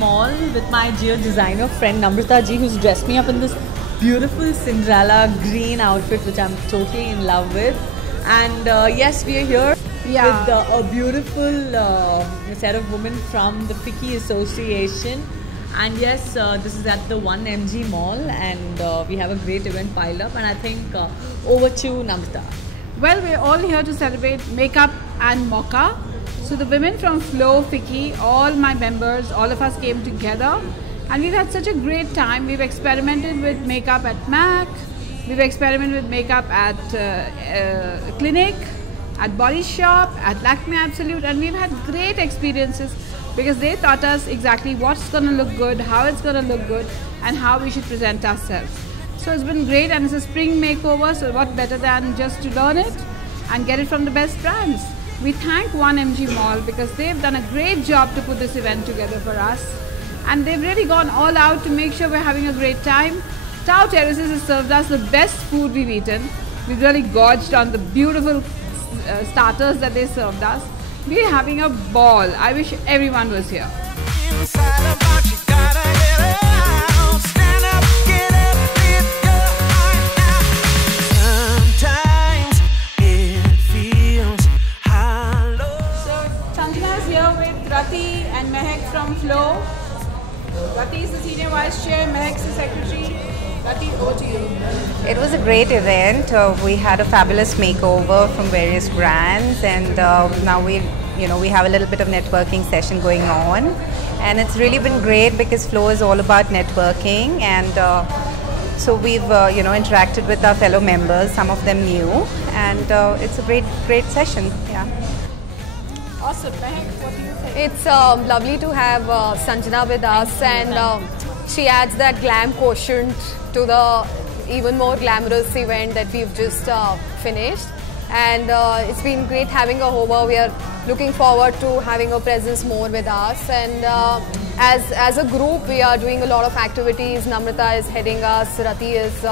Mall with my dear designer friend Namrata ji, who's dressed me up in this beautiful Cinderella green outfit, which I'm totally in love with. And yes, we are here with a beautiful set of women from the FICCI Association. And yes, this is at the 1MG Mall, and we have a great event piled up. And I think over to Namrata. Well, we're all here to celebrate makeup and mocha. So the women from Flow, FICCI, all my members, all of us came together, and we've had such a great time. We've experimented with makeup at MAC, we've experimented with makeup at Clinique, at Body Shop, at Lakme Absolute, and we've had great experiences because they taught us exactly what's going to look good, how it's going to look good, and how we should present ourselves. So it's been great, and it's a spring makeover, so what better than just to learn it and get it from the best brands. We thank 1MG Mall because they've done a great job to put this event together for us, and they've really gone all out to make sure we're having a great time. Tao Terraces has served us the best food we've eaten. We've really gorged on the beautiful starters that they served us. We're having a ball. I wish everyone was here. Rati and Mehak from Flow. Rati is the Senior Vice Chair, Mehak is the Secretary. Rati, over to you. It was a great event. We had a fabulous makeover from various brands, and now we have a little bit of networking session going on, and it's really been great because Flow is all about networking, and so we've interacted with our fellow members, some of them new, and it's a great session. Yeah. Awesome. Mehak, what do you think? It's lovely to have Sanjana with us, and she adds that glam quotient to the even more glamorous event that we've just finished. And it's been great having her over. We are looking forward to having her presence more with us. And as a group, we are doing a lot of activities. Namrata is heading us, Rati is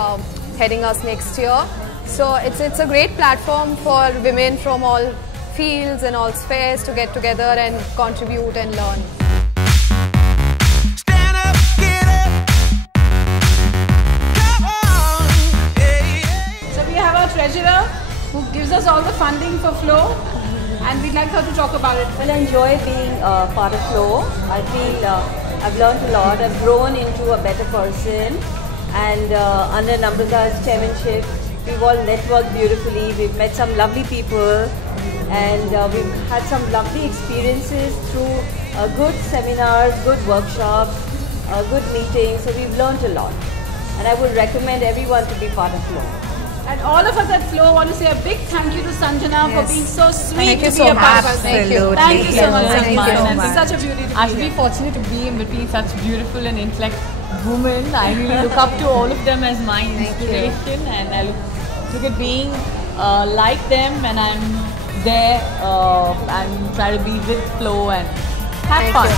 heading us next year. So it's a great platform for women from all fields and all spheres to get together and contribute and learn. Stand up, get up. Come on. So we have our treasurer who gives us all the funding for Flow, and we'd like her to talk about it. Well, I enjoy being part of Flow. I feel I've learned a lot. I've grown into a better person, and under Namrata's chairmanship, we've all networked beautifully. We've met some lovely people, and we've had some lovely experiences through good seminars, good workshops, good meetings. So we've learned a lot, and I would recommend everyone to be part of Flow. And all of us at Flow want to say a big thank you to Sanjana for being so sweet to be a part of us. Thank you. Thank you so much, Thank you so Sanjana. much. It's such a beauty to be Actually here. fortunate to be in between such beautiful and intellect women. I really look up to all of them as my inspiration, and I look at being like them, and I'm there and try to be with Flow and have fun.